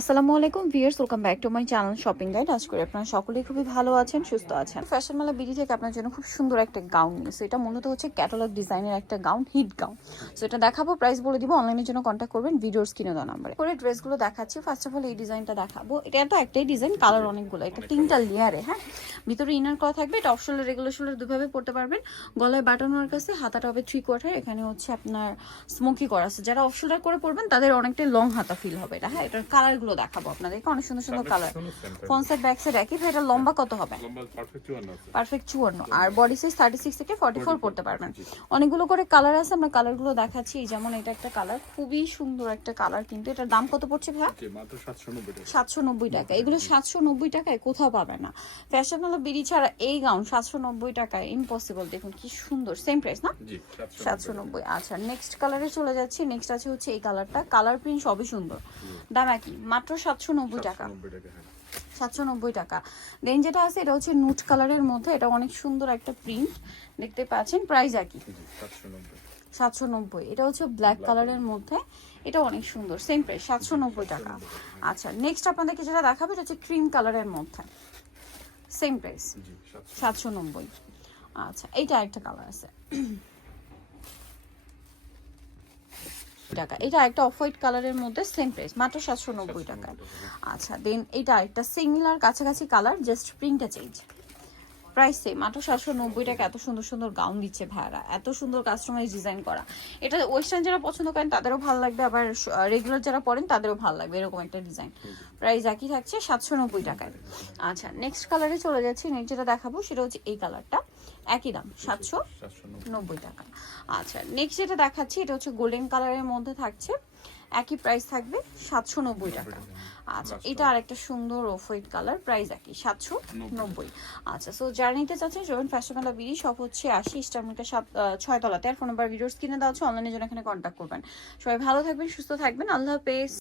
আসসালামু আলাইকুম viewers welcome back to my channel shopping guide. আজ করে আপনারা সকলেই খুবই ভালো আছেন, সুস্থ আছেন। ফ্যাশন মেলা বিডি থেকে আপনার জন্য খুব সুন্দর একটা গাউন নিয়েছে এটা মূলত হচ্ছে ক্যাটালগ ডিজাইনের একটা গাউন হিট গাউন সো এটা দেখাবো প্রাইস বলে দিব অনলাইনের জন্য কন্ট্যাক্ট করবেন ভিডিওর স্ক্রিনে দেওয়া নাম্বারে করে ড্রেসগুলো দেখাচ্ছি। ফার্স্ট অফ অল এই ডিজাইনটা দেখাবো। এটা তো একটাই ডিজাইন কালার অনেকগুলো এটা তিনটা লেয়ারে হ্যাঁ? ভিতরে ইনার করা থাকবে, এটা অপশনাল রেগুলার শোল্ডার দুভাবে পড়তে পারবেন। গলায় বাটনের কাছে হাতাটা হবে থ্রি কোয়ার্টার এখানে হচ্ছে আপনার স্মোকি করা আছে। যারা অপশনাল করে পড়বেন তাদের অনেকটাই লং হাতা ফিল হবে এটা হ্যাঁ? এটার কালারগুলো দেখাবো আপনাদেরকে। অনেক সুন্দর সুন্দর কালার ফ্রন্ট ব্যাক সাইড একই এটা লম্বা কত হবে? লম্বা পারফেক্ট চুয়ান্ন আর বডি সাইজ থার্টি সিক্স থেকে ফর্টি ফোর পড়তে পারবেন। অনেকগুলো করে কালার আছে আমরা কালারগুলো দেখাচ্ছি। এই যেমন এটা একটা কালার খুবই সুন্দর একটা কালার কিন্তু। এটার দাম কত পড়ছে ভাই মাত্র সাতশো নব্বই টাকা। এগুলো সাতশো নব্বই টাকায় কোথাও পাবে না। ফ্যাশন হলো বিড়ি ছাড়া এই গাউন সাতশো নব্বই টাকায় ইম্পসিবল দেখুন কি সুন্দর। সেম প্রাইস না? সাতশো নব্বই আচ্ছা নেক্সট কালারে চলে যাচ্ছি। নেক্সট আছে হচ্ছে এই কালারটা কালার প্রিন্ট সবই সুন্দর। দাম একই। মাত্র সাতশো নব্বই টাকা। হ্যাঁ। সাতশো নব্বই টাকা। দেন যেটা আছে এটা হচ্ছে নুট কালারের মধ্যে। এটা অনেক সুন্দর একটা প্রিন্ট দেখতে পাচ্ছেন প্রাইস একই। সাতশো নব্বই। এটা হচ্ছে ব্ল্যাক কালারের মধ্যে। এটা অনেক সুন্দর সেম প্রাইস সাতশো নব্বই টাকা। আচ্ছা নেক্সট আপনাদেরকে যেটা দেখাবো এটা হচ্ছে ক্রিম কালারের মধ্যে। সেম প্রাইস সাতশো নব্বই। আচ্ছা এইটা একটা কালার আছে। টাকা। এটা একটা অফ হোয়াইট কালারের মধ্যে সেম প্রাইস মাত্র সাতশো নব্বই টাকা। আচ্ছা দেন এটা একটা সিমিলার কাছাকাছি কালার জাস্ট প্রিন্টটা চেঞ্জ প্রাইস সেম মাত্র সাতশো নব্বই টাকা এত সুন্দর সুন্দর গাউন দিচ্ছে ভাইয়ারা। এত সুন্দর কাস্টমাইজ ডিজাইন করা। এটা ওয়েস্টার্ন যারা পছন্দ করেন, তাদেরও ভালো লাগবে। আবার রেগুলার যারা পরেন, তাদেরও ভালো লাগবে এরকম একটা ডিজাইন প্রাইস একই থাকছে সাতশো নব্বই টাকায়। আচ্ছা নেক্সট কালারে চলে যাচ্ছি। নেক্সট যেটা দেখাবো, সেটা হচ্ছে এই কালারটা একই দাম, সাতশো নব্বই টাকা। আচ্ছা নেক্সট যেটা দেখাচ্ছি, এটা হচ্ছে গোল্ডেন কালারের মধ্যে থাকছে। একই প্রাইস থাকবে সাতশো নব্বই টাকা। আচ্ছা এটা আর একটা সুন্দর অফ হোয়াইট কালার প্রাইস একই সাতশো নব্বই। আচ্ছা সো যারা নিতে চাচ্ছেন জয়েন ফ্যাশনমেলা বিডি সব হচ্ছে আশি ইস্টারমিকা সাত ছয়তলাতে। ছয় তলাতে আর ফোন নাম্বার ভিডিওস কিনে দেওয়া হচ্ছে অনলাইনে জন্য এখানে কন্ট্যাক্ট করবেন। সবাই ভালো থাকবেন সুস্থ থাকবেন। আল্লাহ হাফেজ।